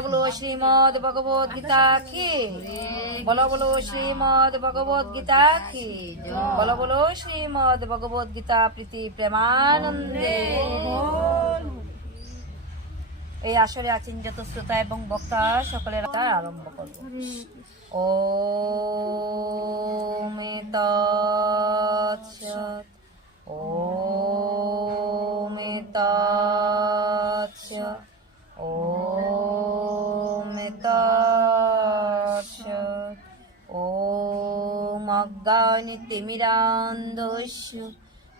बोलो श्रीमद् भगवद गीता की, बोलो श्रीमद् भगवद गीता की, बोलो श्रीमद् भगवद गीता प्रीति प्रेमानंदे। এই আসরে আছেন যত শ্রোতা এবং বক্তা সকলের আরম্ভ করব। ওম তৎসৎ, ওম তৎসৎ, ওম তৎসৎ। ওম অজ্ঞানতিমিরান্ধস্য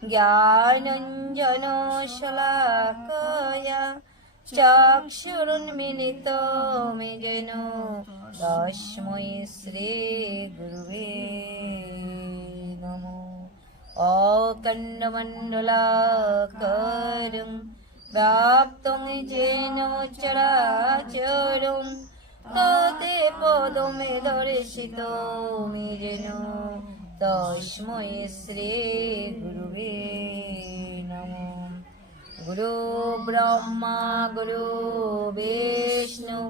জ্ঞানাঞ্জনশলাকয়া চক্ষুरुन्मीलितं येन तस्मै श्रीगुरुवे नमः। अखण्डमण्डलाकारं व्याप्तं येन चराचरं तत्पदं दर्शितं येन तस्मै श्रीगुरुवे नमः। गुरु ब्रह्मा गुरु विष्णु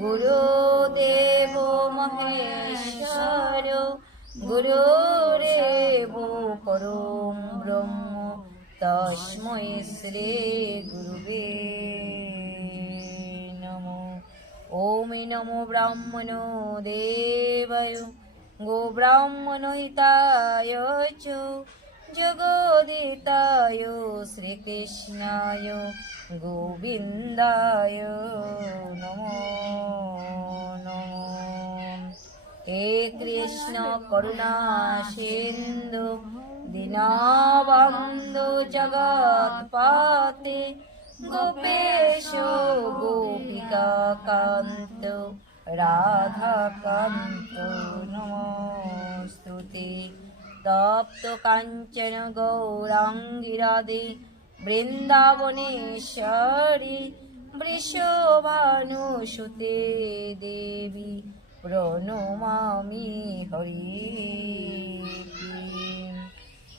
गुरुदेव महेश्वर गुरुरेव परं ब्रह्म तस्मै श्री गुरुवे नमः। ओम नमो ब्राह्मणो देवाय गो ब्राह्मण हिताय च जगोदिताय श्रीकृष्णाय गोविन्दाय नमो नमः। हे कृष्ण करुणा सिन्धु दीनबन्धु जगत्पते गोपेश गोपिकान्त राधाकान्त नमोस्तुते। तप्त कांचन गौरांगी राधे वृंदावनेश्वरी वृषभानुसुते देवी प्रणमामि हरि।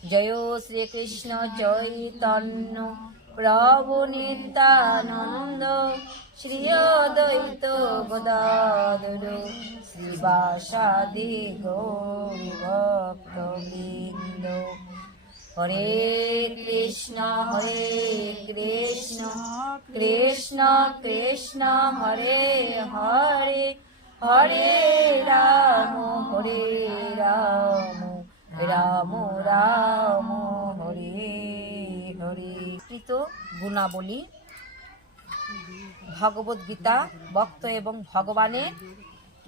जय श्री कृष्ण चैतन्य प्रभु नित्यानंद श्री अद्वैत गदाधर श्रीवासादि गौरभक्तवृन्द। हरे कृष्ण कृष्ण कृष्ण हरे हरे हरे राम राम राम हरे हरे। কৃত গুণাবলী ভগবদ গীতা ভক্ত এবং ভগবানের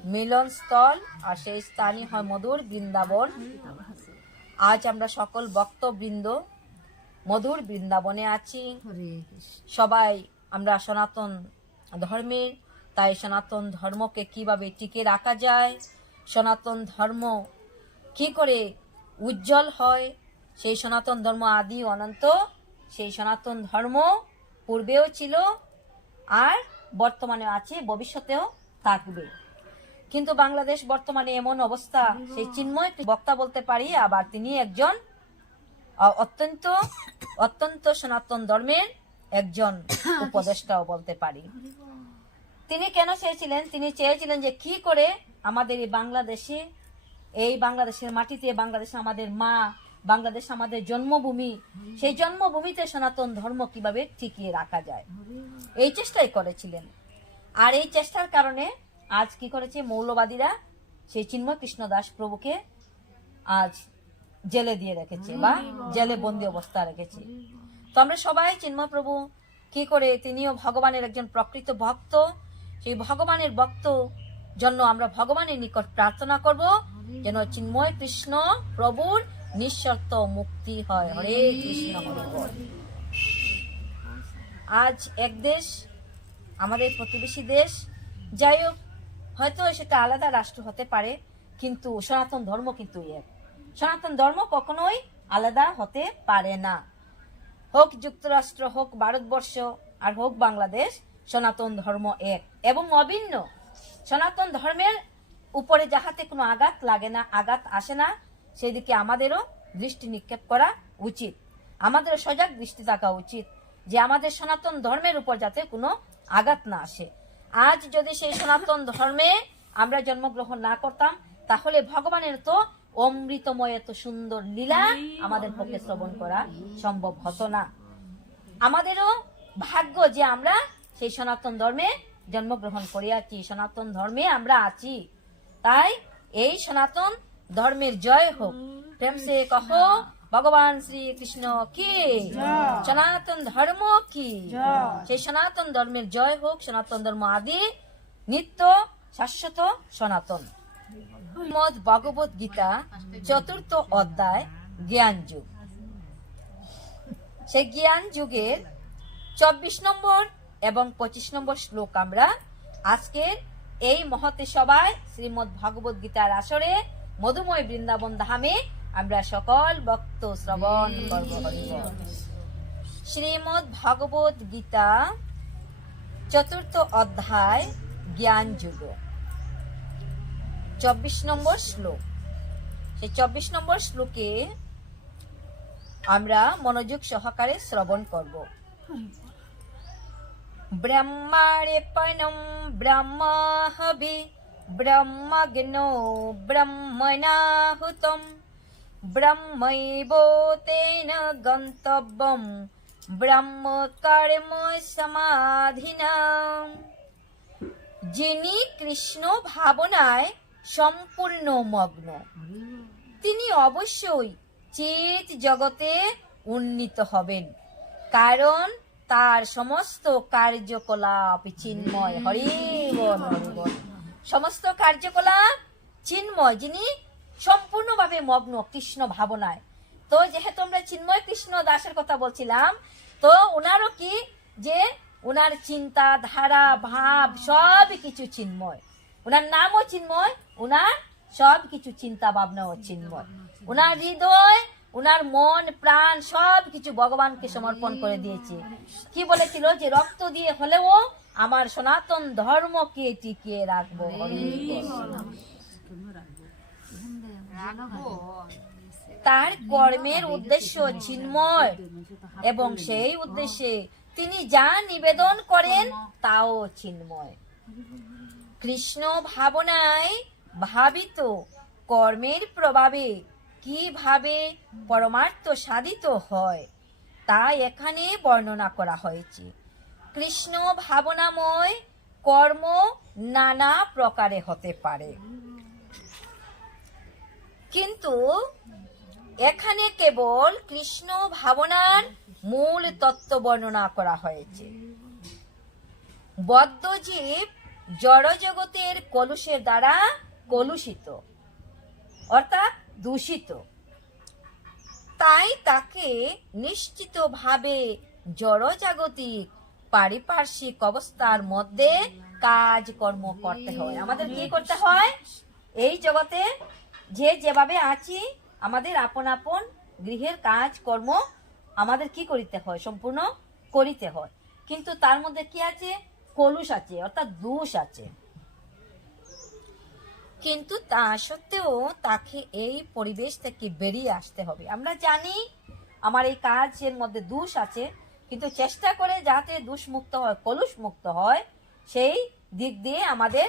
মিলন স্থল, আর সেই স্থানই হয় মধুর বৃন্দাবন। আজ আমরা সকল ভক্তবৃন্দ মধুর বৃন্দাবনে আছি। সবাই আমরা সনাতন ধর্মের, তাই সনাতন ধর্মকে কিভাবে টিকে রাখা যায়, সনাতন ধর্ম কি করে উজ্জ্বল হয়, সেই সনাতন ধর্ম আদি অনন্ত, সেই সনাতন ধর্ম পূর্বেও ছিল আর বর্তমানে আছে, ভবিষ্যতেও থাকবে। কিন্তু বাংলাদেশ বর্তমানে এমন অবস্থা, সেই চিন্ময় বক্তা বলতে পারি, আবার তিনি একজন অত্যন্ত অত্যন্ত সনাতন ধর্মের একজন উপদেষ্টাও বলতে পারি। তিনি কেন চেয়েছিলেন? তিনি চেয়েছিলেন যে কি করে আমাদের এই বাংলাদেশের মাটিতে, বাংলাদেশে আমাদের মা, বাংলাদেশ আমাদের জন্মভূমি, সেই জন্মভূমিতে সনাতন ধর্ম কিভাবে টিকিয়ে রাখা যায়, এই চেষ্টাই করেছিলেন। আর এই চেষ্টার কারণে আজ কি করেছে মৌলবাদীরা, সেই চিন্ময় কৃষ্ণ দাস প্রভুকে আজ জেলে দিয়ে রেখেছে বা জেলে বন্দী অবস্থা রেখেছে। তো আমরা সবাই চিন্ময় প্রভু কি করে, তিনিও ভগবানের একজন প্রকৃত ভক্ত, সেই ভগবানের ভক্ত জন্য আমরা ভগবানের নিকট প্রার্থনা করব যেন চিন্ময় কৃষ্ণ প্রভুর নিঃশর্ত মুক্তি হয়। হরে কৃষ্ণ হরে বল। আজ এক দেশ, আমাদের প্রতিবেশী দেশ, যাই হোক, হয়তো সেটা আলাদা রাষ্ট্র হতে পারে, কিন্তু সনাতন ধর্ম কিন্তু এক। সনাতন ধর্ম কখনোই আলাদা হতে পারে না। হোক যুক্তরাষ্ট্র, হোক ভারতবর্ষ, আর হোক বাংলাদেশ, সনাতন ধর্ম এক এবং অভিন্ন। সনাতন ধর্মের উপরে যাহাতে কোনো আঘাত লাগে না, আঘাত আসে না, সেই দিকে আমাদেরও দৃষ্টি নিক্ষেপ করা উচিত। আমাদেরও সজাগ দৃষ্টি থাকা উচিত যে আমাদের সনাতন ধর্মের উপর যাতে কোনো আঘাত না আসে। আজ যদি সেই সনাতন ধর্মে আমরা জন্মগ্রহণ না করতাম, তাহলে ভগবানের তো অমৃতময় এত সুন্দর লীলা আমাদের পক্ষে শ্রবণ করা সম্ভব হতো না। আমাদেরও ভাগ্য যে আমরা সেই সনাতন ধর্মে জন্মগ্রহণ করিয়াছি, সনাতন ধর্মে আমরা আছি। তাই এই সনাতন ধর্মের জয় হোক। প্রেম সে কহো ভগবান শ্রী কৃষ্ণ কি, সনাতন ধর্ম কি। সেই সনাতন ধর্মের জয় হোক। সনাতন ধর্ম আদি নিত্য শাশ্বত সনাতন। শ্রীমদ্ ভগবত গীতা ৪র্থ অধ্যায় জ্ঞান যুগ। সেই জ্ঞান যুগের ২৪ নম্বর এবং ২৫ নম্বর শ্লোক আমরা আজকের এই মহতে সভায় শ্রীমদ্ ভগবত গীতার আসরে মধুময় বৃন্দাবন ধামে আমরা সকল ভক্ত শ্রবণ করব। শ্রীমদ্ ভগবত গীতা ৪র্থ অধ্যায় জ্ঞান যুগ, ২৪ নম্বর শ্লোক। সেই ২৪ নম্বর শ্লোকে আমরা মনোযোগ সহকারে শ্রবণ করব। ব্রহ্মার্পণম ব্রহ্মহবি ব্রহ্মজ্ঞো ব্রহ্মণাহুতম ব্রহ্মৈবতেন গন্তব্যম ব্রহ্ম কর্ম সমাধিনা। যিনি কৃষ্ণ ভাবনায় সম্পূর্ণ মগ্ন, তিনি অবশ্যই চিৎ জগতে উন্নীত হবেন, কারণ তার সমস্ত কার্যকলাপ চিন্ময়। হরি বল, হরি বল। সমস্ত কার্যকলাপ চিন্ময়, যিনি সম্পূর্ণভাবে মগ্ন কৃষ্ণ ভাবনায়। তো যেহেতু আমরা চিন্ময় কৃষ্ণ দাসের কথা বলছিলাম, তো ওনারও কি যে ওনার চিন্তা ধারা ভাব সব কিছু চিন্ময়। ওনার নামও চিন্ময়, ওনার সব কিছু চিন্তা ভাবনাও চিন্ময়। ওনার হৃদয়, ওনার মন প্রাণ সব কিছু ভগবানকে সমর্পণ করে দিয়েছে। কি বলেছিল যে রক্ত দিয়ে হলেও আমার সনাতন ধর্মকে টিকিয়ে রাখবো। তার কর্মের উদ্দেশ্য চিন্ময় এবং সেই উদ্দেশ্যে তিনি যা নিবেদন করেন তাও চিন্ময়। কৃষ্ণ ভাবনায় ভাবিত কর্মের প্রভাবে কিভাবে পরমার্থ সাধিত হয় তা এখানে বর্ণনা করা হয়েছে। কৃষ্ণ ভাবনাময় কর্ম নানা প্রকারে হতে পারে, কিন্তু এখানে কেবল কৃষ্ণ ভাবনার মূল তত্ত্ব বর্ণনা করা হয়েছে। বদ্ধ জীব জড় জগতের কলুষের দ্বারা কলুষিত, অর্থাৎ দূষিত। তাই তাকে নিশ্চিতভাবে জড়জাগতিক পারিপার্শ্বিক অবস্থার মধ্যে কাজ কর্ম করতে হয়। আমাদের কি করতে হয়? এই জগতে যে যেভাবে আছি, আমাদের আপন আপন গৃহের কাজ কর্ম আমাদের কি করিতে হয়? সম্পূর্ণ করিতে হয়। কিন্তু তার মধ্যে কি আছে? কলুষ আছে, অর্থাৎ দোষ আছে। কিন্তু তা সত্ত্বেও তাকে এই পরিবেশ থেকে বেরিয়ে আসতে হবে। আমরা জানি আমার এই কাজের মধ্যে দোষ আছে, কিন্তু চেষ্টা করে যাতে দোষ মুক্ত হয়, কলুষ মুক্ত হয়, সেই দিক দিয়ে আমাদের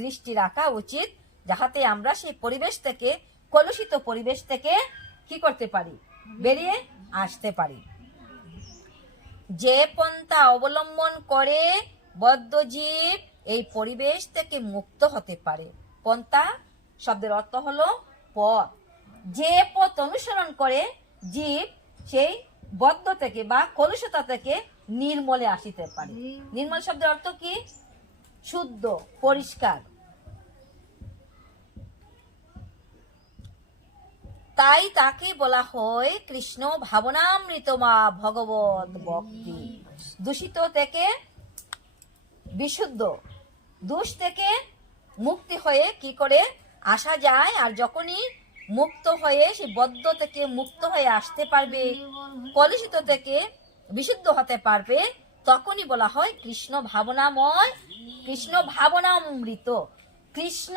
দৃষ্টি রাখা উচিত, যাহাতে আমরা সেই পরিবেশ থেকে, কলুষিত পরিবেশ থেকে কি করতে পারি? বেরিয়ে আসতে পারি। যে পন্থা অবলম্বন করে বদ্ধজীব এই পরিবেশ থেকে মুক্ত হতে পারে। পন্থা শব্দের অর্থ হলো পথ। যে পথ অনুসরণ করে জীব সেই বদ্ধ থেকে বা কলুষতা থেকে নির্মলে আসিতে পারে। নির্মল শব্দের অর্থ কি? শুদ্ধ, পরিষ্কার। তাই তাকে বলা হয় কৃষ্ণ ভাবনামৃত মা ভগবত ভক্তি। দূষিত থেকে বিশুদ্ধ, দোষ থেকে মুক্তি হয়ে কি করে আসা যায়? আর যখনই মুক্ত হয়ে সেই বদ্ধ থেকে মুক্ত হয়ে আসতে পারবে, কলুষিত থেকে বিশুদ্ধ হতে পারবে, তখনই বলা হয় কৃষ্ণ ভাবনাময়, কৃষ্ণ ভাবনামৃত। কৃষ্ণ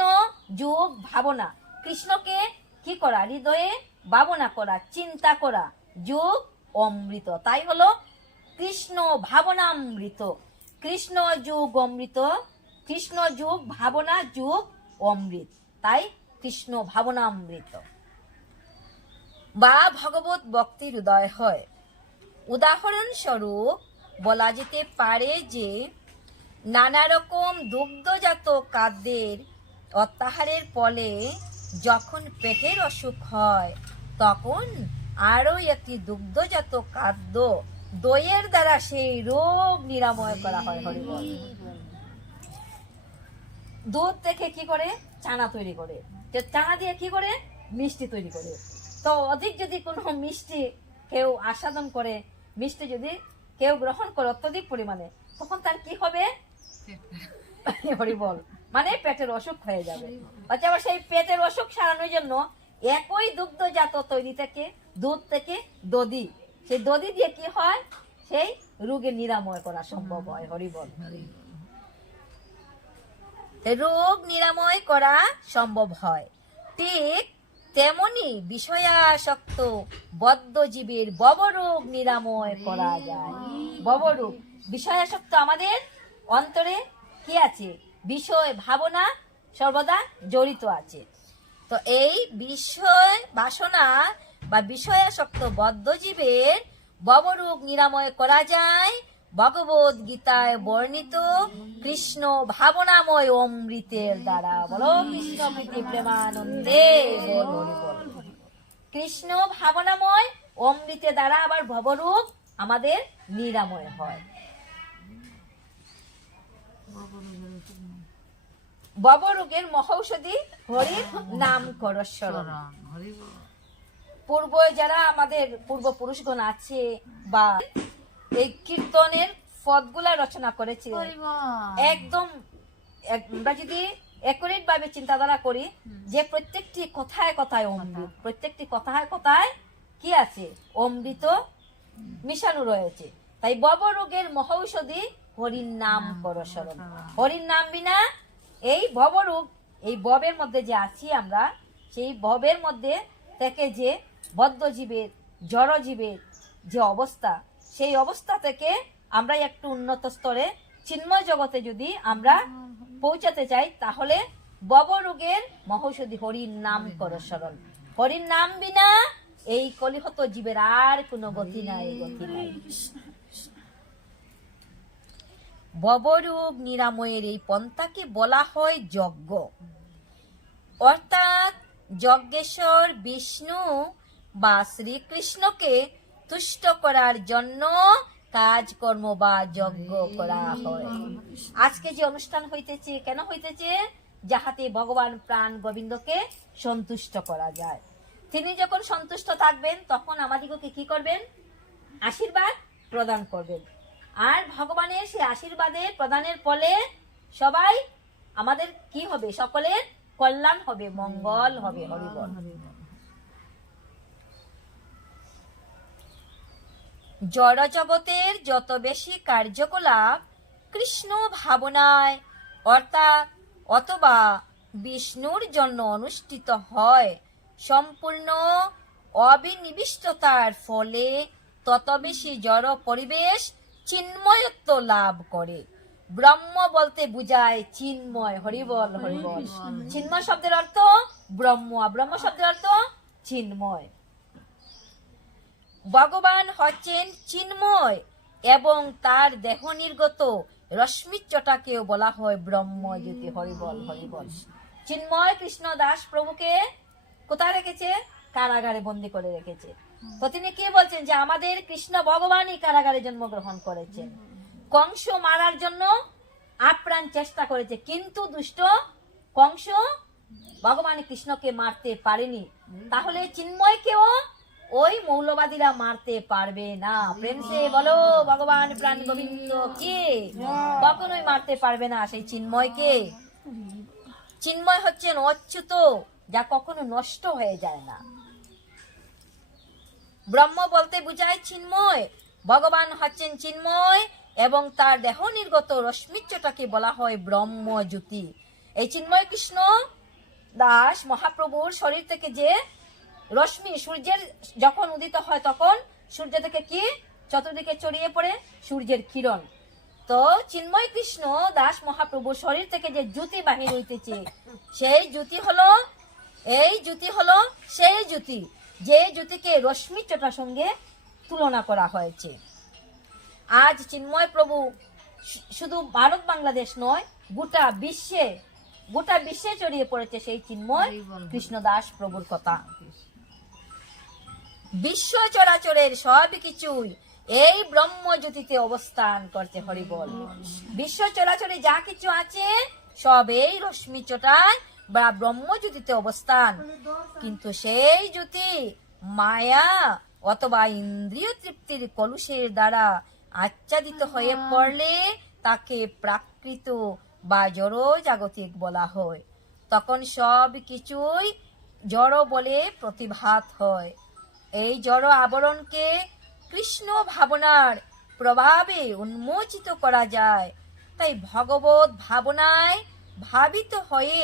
যোগ ভাবনা, কৃষ্ণকে কি করা? হৃদয়ে ভাবনা করা, চিন্তা করা, যোগ অমৃত। তাই হলো কৃষ্ণ ভাবনামৃত। কৃষ্ণ যোগ অমৃত কৃষ্ণ যুগ ভাবনা যুগ অমৃত, তাই কৃষ্ণ ভাবনামৃত বা ভগবত ভক্তির উদয় হয়। উদাহরণস্বরূপ বলা যেতে পারে যে নানা রকম দুগ্ধজাত খাদ্যের অত্যাহারের ফলে যখন পেটের অসুখ হয়, তখন আরও একটি দুগ্ধজাত খাদ্য দইয়ের দ্বারা সেই রোগ নিরাময় করা হয়। হরিবল। দুধ থেকে কি করে? চানা তৈরি করে, চানা দিয়ে কি করে? মিষ্টি তৈরি করে। তো অধিক যদি কোনো মিষ্টি কেউ আস্বাদন করে, মিষ্টি যদি কেউ গ্রহণ করে অত্যধিক পরিমাণে, তখন তার কি হবে? হরিবল, মানে পেটের অসুখ হয়ে যাবে। আবার সেই পেটের অসুখ সারানোর জন্য একই দুগ্ধজাত তৈরি থেকে, দুধ থেকে দধি, সেই দধি দিয়ে কি হয়? সেই রোগের নিরাময় করা সম্ভব হয়। হরিবল। রোগ নিরাময় করা সম্ভব হয়। ঠিক তেমনি বিষয়াসক্ত বদ্ধ জীবের ভবরোগ নিরাময় করা যায়। ভবরোগ, বিষয়াসক্ত আমাদের অন্তরে কি আছে? বিষয় ভাবনা সর্বদা জড়িত আছে। তো এই বিষয় বাসনা বা বিষয়াসক্ত বদ্ধ জীবের ভবরোগ নিরাময় করা যায় ভগবদ গীতায় বর্ণিত কৃষ্ণ ভাবনাময় অমৃতের দ্বারা। বলো কৃষ্ণ প্রীতি প্রেমানন্দে। কৃষ্ণ ভাবনাময় অমৃতের দ্বারা আবার ভবরোগ আমাদের নিরাময় হয়। ভবরোগের মহৌষধি হরির নাম করো স্মরণ। পূর্ব যারা আমাদের পূর্বপুরুষগণ আছে বা এই কীর্তনের পদগুলা রচনা করেছে, একদম আমরা যদি একুরেট ভাবে চিন্তাধারা করি যে প্রত্যেকটি কথায় কথায় অমৃত, প্রত্যেকটি কথায় কথায় কি আছে? অমৃত মিশানো রয়েছে। তাই ভবরোগের মহৌষধি হরির নাম করো স্মরণ। হরির নাম বিনা এই ভবরোগ, এই ভবের মধ্যে যে আছি আমরা, সেই ভবের মধ্যে থেকে যে বদ্ধ জীবের, জড় জীবের যে অবস্থা, সেই অবস্থা থেকে আমরা একটু উন্নত স্তরে চিন্ময় জগতে যদি আমরা পৌঁছাতে চাই, তাহলে ভবরোগের মহৌষধি হরির নাম করো স্মরণ। হরির নাম বিনা এই কলিহত জীবের আর কোনো গতি নাই, গতি নাই। ভবরোগ নিরাময়ের এই পন্থাকে বলা হয় যজ্ঞ। অর্থাৎ যজ্ঞেশ্বর বিষ্ণু বা শ্রীকৃষ্ণকে তুষ্ট করার জন্য কাজকর্ম বা যজ্ঞ করা হয়। আজকে যে অনুষ্ঠান হইতেছে, কেন হইতেছে? যাহাতে ভগবান প্রাণ গোবিন্দকে সন্তুষ্ট করা যায়। তিনি যখন সন্তুষ্ট থাকবেন, তখন আমাদিগকে কি করবেন? আশীর্বাদ প্রদান করবেন। আর ভগবানের সেই আশীর্বাদের প্রদানের ফলে সবাই আমাদের কি হবে? সকলের কল্যাণ হবে, মঙ্গল হবে। হরিবল। জড় জগতের যত বেশি কার্যকলাপ কৃষ্ণ ভাবনায় অর্থাৎ অথবা বিষ্ণুর জন্য অনুষ্ঠিত হয়, সম্পূর্ণ অবিনিবিষ্টতার ফলে তত বেশি জড় পরিবেশ চিন্ময়ত্ব লাভ করে। ব্রহ্ম বলতে বুঝায় চিন্ময়। হরিবল, হরিবল। চিন্ময় শব্দের অর্থ ব্রহ্ম, ব্রহ্ম শব্দের অর্থ চিন্ময়। ভগবান হচ্ছেন চিন্ময় এবং তার দেহ নির্গত রশ্মিচ্চটাকেও বলা হয় ব্রহ্মজ্যোতি। হরিবল, হরিবল। চিন্ময় কৃষ্ণ দাস প্রভুকে কোথায় রেখেছে? কারাগারে বন্দী করে রেখেছে। তো তিনি কি বলছেন? যে আমাদের কৃষ্ণ ভগবানই কারাগারে জন্মগ্রহণ করেছেন। কংস মারার জন্য আপ্রাণ চেষ্টা করেছে, কিন্তু দুষ্ট কংস ভগবান কৃষ্ণকে মারতে পারেনি। তাহলে চিন্ময়কেও ওই মৌলবাদীরা মারতে পারবে না। প্রেম সে বলো ভগবান প্রাণ গোবিন্দ কে, কখনোই মারতে পারবে না সেই চিন্ময়কে। চিন্ময় হচ্ছেন অচ্যুত, যা কখনো নষ্ট হয়ে যায় না। ব্রহ্ম বলতে বুঝায় চিন্ময়, ভগবান হচ্ছেন চিন্ময় এবং তার দেহ নির্গত রশ্মিচ্চটাকে বলা হয় ব্রহ্মজ্যোতি। এই চিন্ময় কৃষ্ণ দাস মহাপ্রভুর শরীর থেকে যে রশ্মি, সূর্যের যখন উদিত হয় তখন সূর্য থেকে কি চতুর্দিকে ছড়িয়ে পড়ে? সূর্যের কিরণ। তো চিন্ময় কৃষ্ণ দাস মহাপ্রভুর শরীর থেকে যে জ্যোতি বাহির হইতেছে, সেই জ্যোতি হলো সেই জ্যোতি, যে জ্যোতিকে রশ্মি চটার সঙ্গে তুলনা করা হয়েছে। আজ চিন্ময় প্রভু শুধু ভারত বাংলাদেশ নয়, গোটা বিশ্বে ছড়িয়ে পড়েছে সেই চিন্ময় কৃষ্ণদাস প্রভুর কথা। বিশ্ব চরাচরের সব কিছুই এই ব্রহ্ম জ্যোতিতে অবস্থান করছে। হরি বল। বিশ্ব চরাচরে যা কিছু আছে সব এই রশ্মি চটায় বা ব্রহ্ম জ্যোতিতে অবস্থান, কিন্তু সেই জ্যোতি মায়া অথবা ইন্দ্রিয় তৃপ্তির কলুষের দ্বারা আচ্ছাদিত হয়ে পড়লে তাকে প্রাকৃত বা জড় জাগতিক বলা হয়। তখন সব কিছুই জড় বলে প্রতিভাত হয়। এই জড় আবরণকে কৃষ্ণ ভাবনার প্রভাবে উন্মোচিত করা যায়। তাই ভগবত ভাবনায় ভাবিত হয়ে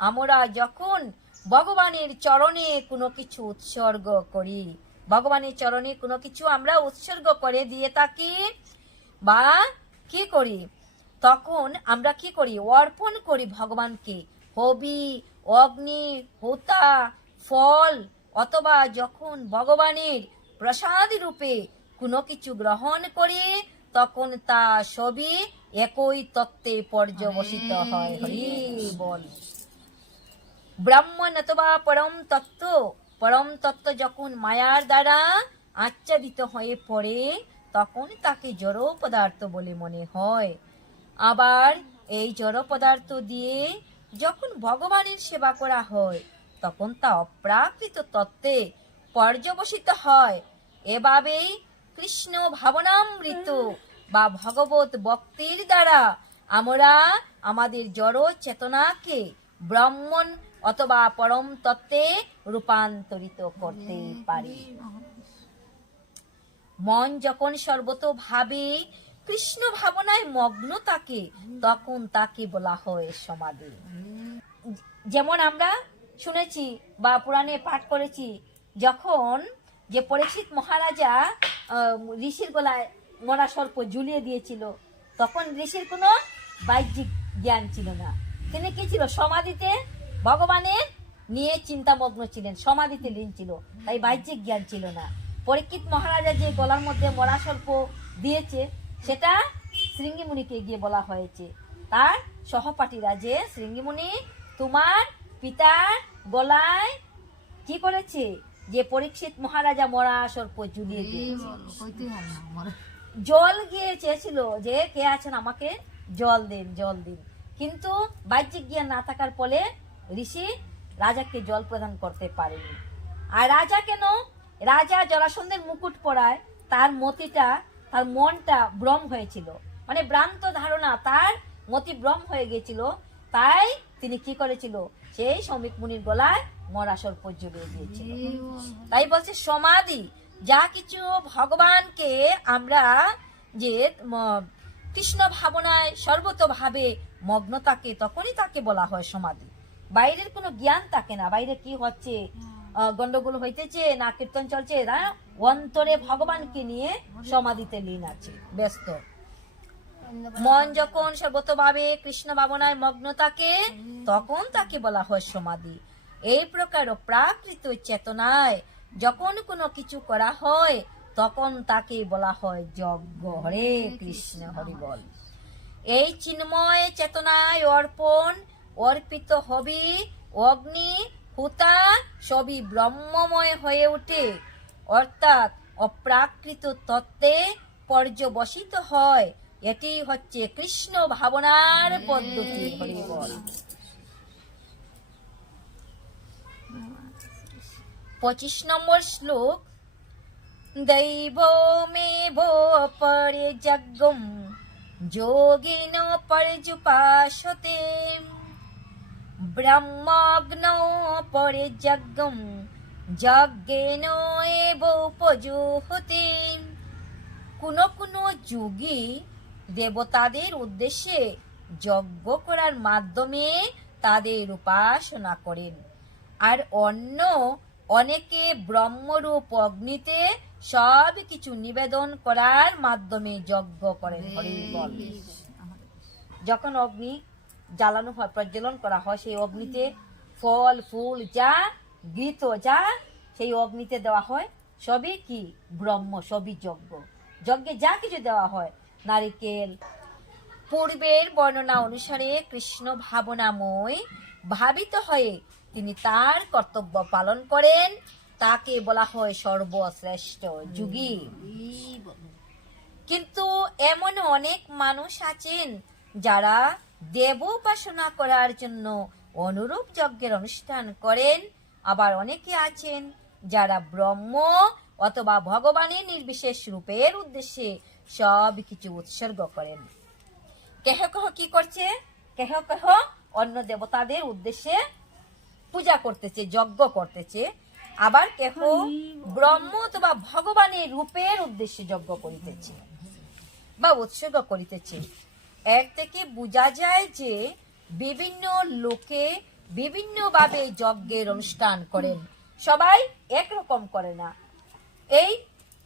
আমরা যখন ভগবানের চরণে কোনো কিছু উৎসর্গ করি, ভগবানের চরণে কোনো কিছু আমরা উৎসর্গ করে দিয়ে থাকি বা কি করি, তখন আমরা কি করি, অর্পণ করি ভগবানকে। হবি, অগ্নি, হোতা, ফল, অথবা যখন ভগবানের প্রসাদ রূপে কোনো কিছু গ্রহণ করি, তখন তা সবই একই তত্ত্বে পর্যবসিত হয়। হরি বল। ব্রাহ্মণ অথবা পরম তত্ত্ব যখন মায়ার দ্বারা আচ্ছাদিত হয়ে পড়ে, তখন তাকে জড় পদার্থ বলে মনে হয়। আবার এই জড় পদার্থ দিয়ে যখন ভগবানের সেবা করা হয়, তখন তা অপ্রাকৃত তত্ত্বে পর্যবসিত হয়। এভাবেই কৃষ্ণ ভাবনামৃত বা ভগবত ভক্তির দ্বারা আমরা আমাদের জড় চেতনাকে ব্রাহ্মণ অথবা পরম তত্ত্বে রূপান্তরিত করতে পারি। মন যখন সর্বতোভাবে কৃষ্ণ ভাবনায় মগ্ন থাকে, তখন তাকে বলা হয় সমাধি। যেমন আমরা শুনেছি বা পুরাণে পাঠ করেছি, যখন যে পরীক্ষিত মহারাজা ঋষির গলায় মরা সর্প ঝুলিয়ে দিয়েছিল, তখন ঋষির কোনো বাহ্যিক জ্ঞান ছিল না। তিনি কি ছিল, সমাধিতে ভগবানের নিয়ে চিন্তামগ্ন ছিলেন, সমাধিতে লীন ছিল, তাই বাহ্যিক জ্ঞান ছিল না। পরীক্ষিত মহারাজা যে গলার মধ্যে মরা সর্প দিয়েছে, সেটা শৃঙ্গিমুনিকে গিয়ে বলা হয়েছে। তার সহপাঠীরা যে, শৃঙ্গিমুনি তোমার পিতার গলায় কি করেছে, যে পরীক্ষিত মহারাজা মরা সর্প ঝুলিয়ে দিয়েছে। জল গিয়ে চেয়েছিল যে, কে আছেন আমাকে জল দিন, কিন্তু বাহ্যিক জ্ঞান না থাকার ফলে ঋষি রাজাকে জল প্রদান করতে পারেনি। আর রাজা কেন, রাজা জরাসন্ধের মুকুট পরায় তার মনটা ভ্রম হয়েছিল, মানে ভ্রান্ত ধারণা, তার মতি ভ্রম হয়ে গেছিল। তাই তিনি কি করেছিল, সেই শ্রমিক মুনির গলায় মরা সর্প ঝুলিয়ে দিয়েছিল। তাই বলছে সমাধি, যা কিছু ভগবানকে আমরা যে কৃষ্ণ ভাবনায় সর্বতোভাবে মগ্ন থাকে, তখনই তাকে বলা হয় সমাধি। বাইরের কোনো জ্ঞান থাকে না, বাইরে কি হচ্ছে, গন্ডগোল হইতেছে না কীর্তন চলছে, অন্তরে ভগবানকে নিয়ে সমাধিতে লীন আছে, ব্যস্ত। মন যখন সর্বতোভাবে কৃষ্ণ ভাবনায় মগ্ন থাকে, তখন তাকে বলা হয় সমাধি। এই প্রকার প্রাকৃত চেতনায় যখন কোনো কিছু করা হয়, তখন তাকে বলা হয় যজ্ঞ। হরে কৃষ্ণ, হরি বল। এই চিন্ময় চেতনায় অর্পিত হবি, অগ্নি, হুতা সবই ব্রহ্মময় হয়ে ওঠে, অর্থাৎ অপ্রাকৃত তত্ত্বে পর্যবসিত হয়। এটি হচ্ছে কৃষ্ণ ভাবনার পদ্ধতি। হরি বল। 25 নম্বর শ্লোক। দৈবমেব পরে যজ্ঞম যোগেন পর্যুপাসতে, ব্রহ্মাগ্নৌ পরে যজ্ঞম যজ্ঞেন এব উপজুহতে। কোন যোগী দেবতাদের উদ্দেশ্যে যজ্ঞ করার মাধ্যমে তাদের উপাসনা করেন, আর অনেকে ব্রহ্মরূপ অগ্নিতে সব কিছু নিবেদন করার মাধ্যমে যজ্ঞ করেন। হরি বল। যখন অগ্নি জ্বালানো হয়, প্রজ্বলন করা হয়, সেই অগ্নিতে ফল ফুল যা গীত যা সেই অগ্নিতে দেওয়া হয় সবই কি ব্রহ্ম, সবই যজ্ঞ। যজ্ঞে যা কিছু দেওয়া হয়, নারিকেল, পূর্বের বর্ণনা অনুসারে কৃষ্ণ ভাবনাময় ভাবিত হয়ে তিনি তার কর্তব্য পালন করেন, তাকে বলা হয় সর্বশ্রেষ্ঠ যোগী। কিন্তু এমন অনেক মানুষ আছেন যারা দেব উপাসনা করার জন্য অনুরূপ যজ্ঞের অনুষ্ঠান করেন, আবার অনেকে আছেন যারা ব্রহ্ম অথবা ভগবানের নির্বিশেষ রূপের উদ্দেশ্যে সব কিছু উৎসর্গ করেন। কেহ কেহ কি করছে, কেহ কেহ অন্য দেবতাদের উদ্দেশ্যে পূজা করতেছে, যজ্ঞ করতেছে, আবার কেহ ব্রহ্ম অথবা ভগবানের রূপের উদ্দেশ্যে যজ্ঞ করিতেছে বা উৎসর্গ করিতেছে। এর থেকে বোঝা যায় যে বিভিন্ন লোকে বিভিন্নভাবে যজ্ঞের অনুষ্ঠান করেন, সবাই একরকম করে না। এই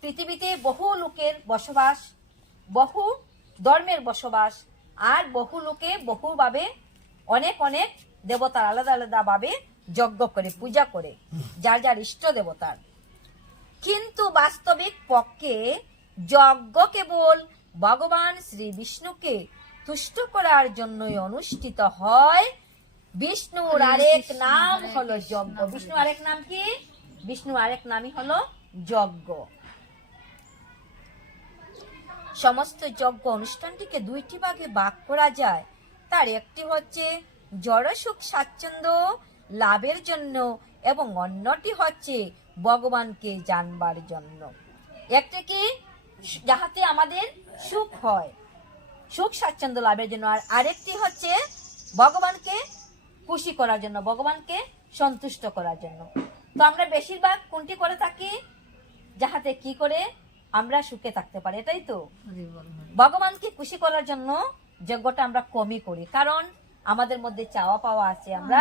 পৃথিবীতে বহু লোকের বসবাস, বহু ধর্মের বসবাস, আর বহু লোকে বহুভাবে অনেক অনেক দেবতার আলাদা আলাদা ভাবে যজ্ঞ করে, পূজা করে যার যার ইষ্ট দেবতার। কিন্তু বাস্তবিক পক্ষে যজ্ঞ কেবল ভগবান শ্রী বিষ্ণুকে তুষ্ট করার জন্যই অনুষ্ঠিত হয়। বিষ্ণুর আরেক নাম হলো যজ্ঞ। বিষ্ণু আরেক নাম কি? বিষ্ণু আরেক নামই হলো যজ্ঞ। সমস্ত যজ্ঞ অনুষ্ঠানটিকে দুইটি ভাগে ভাগ করা যায়। তার একটি হচ্ছে জড় সুখ স্বাচ্ছন্দ্য লাভের জন্য এবং অন্যটি হচ্ছে ভগবানকে জানবার জন্য। একটা কি যাহাতে আমাদের সুখ হয়, সুখ স্বাচ্ছন্দ্য লাভের জন্য, আর আরেকটি হচ্ছে ভগবানকে খুশি করার জন্য, ভগবানকে সন্তুষ্ট করার জন্য। তো আমরা বেশিরভাগ কোনটি করে থাকি? যাহাতে কি করে আমরা সুখে থাকতে পারি, এটাই তো। ভগবানকে খুশি করার জন্য যজ্ঞটা আমরা কমই করি, কারণ আমাদের মধ্যে চাওয়া পাওয়া আছে। আমরা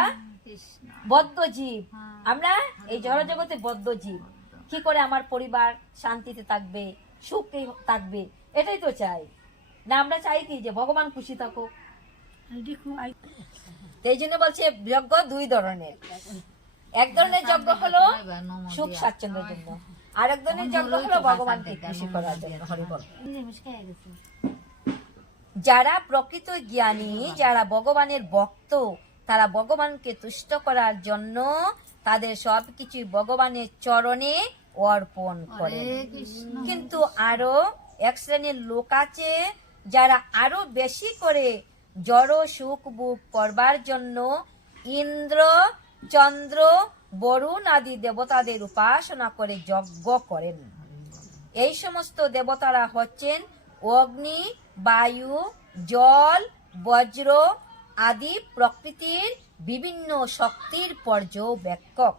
বদ্ধ জীব, আমরা এই জড় জগতে বদ্ধ জীব। কি করে আমার পরিবার শান্তিতে থাকবে, সুখে থাকবে, এটাই তো চাই না। আমরা চাই কি যে ভগবান খুশি থাকুক। এই জন্য বলছে যজ্ঞ দুই ধরনের। এক ধরনের যজ্ঞ হলো সুখ স্বাচ্ছন্দ্যের জন্য, আর এক ধরনের যজ্ঞ হলো ভগবানকে খুশি করার জন্য। হরি বল। যারা প্রকৃত জ্ঞানী, যারা ভগবানের ভক্ত, তারা ভগবানকে তুষ্ট করার জন্য তাদের সবকিছু ভগবানের চরণে অর্পণ করে। কিন্তু আরো এক শ্রেণীর লোক আছে যারা আরো বেশি করে জড় সুখ ভোগ করবার জন্য ইন্দ্র, চন্দ্র, বরুণ আদি দেবতাদের উপাসনা করে যজ্ঞ করেন। এই সমস্ত দেবতারা হচ্ছেন অগ্নি, বায়ু, জল, বজ্র আদি প্রকৃতির বিভিন্ন শক্তির পর্যবেক্ষক।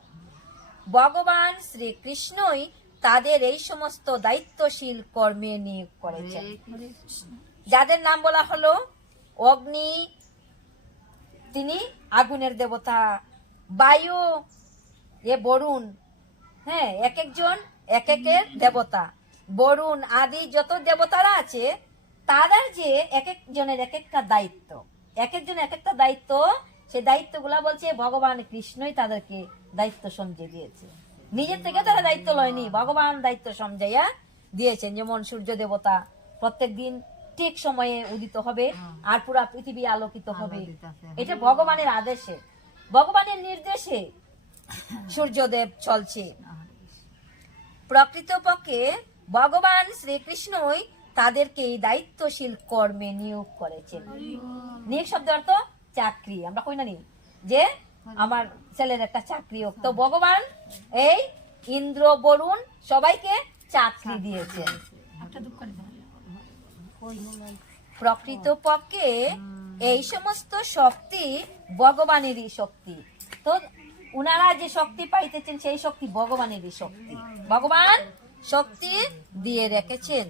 ভগবান শ্রীকৃষ্ণই তাদের এই সমস্ত দায়িত্বশীল কর্মে নিয়োগ করেছেন, যাদের নাম বলা হলো অগ্নি, তিনি আগুনের দেবতা, বায়ু, এ বরুণ, হ্যাঁ, এক একজন এক একের দেবতা। বরুণ আদি যত দেবতারা আছে তাদের যে এক একজনের এক একটা দায়িত্ব, এক একজনের এক একটা দায়িত্ব, সেই দায়িত্বগুলা বলছে ভগবান কৃষ্ণই তাদেরকে দায়িত্ব সমঝে দিয়েছে। নিজের থেকে তারা দায়িত্ব লয়নি, ভগবান দায়িত্ব সমঝাইয়া দিয়েছেন। যেমন সূর্য দেবতা প্রত্যেক দিন ঠিক সময়ে উদিত হবে আর পুরা পৃথিবী আলোকিত হবে, এটা ভগবানের আদেশে, ভগবানের নির্দেশে সূর্যদেব চলছে। প্রকৃতপক্ষে ভগবান শ্রীকৃষ্ণই তাদেরকে এই দায়িত্বশীল কর্মে নিয়োগ করেছেন। নিয়োগ শব্দ অর্থ চাকরি। আমরা কই না নি যে আমার ছেলের একটা চাকরি হোক, তো ভগবান এই ইন্দ্র, বরুণ সবাইকে চাকরি দিয়েছেন। প্রকৃতপক্ষে এই সমস্ত শক্তি ভগবানেরই শক্তি। তো উনারা যে শক্তি পাইতেছেন সেই শক্তি ভগবানেরই শক্তি, ভগবান শক্তি দিয়ে রেখেছেন।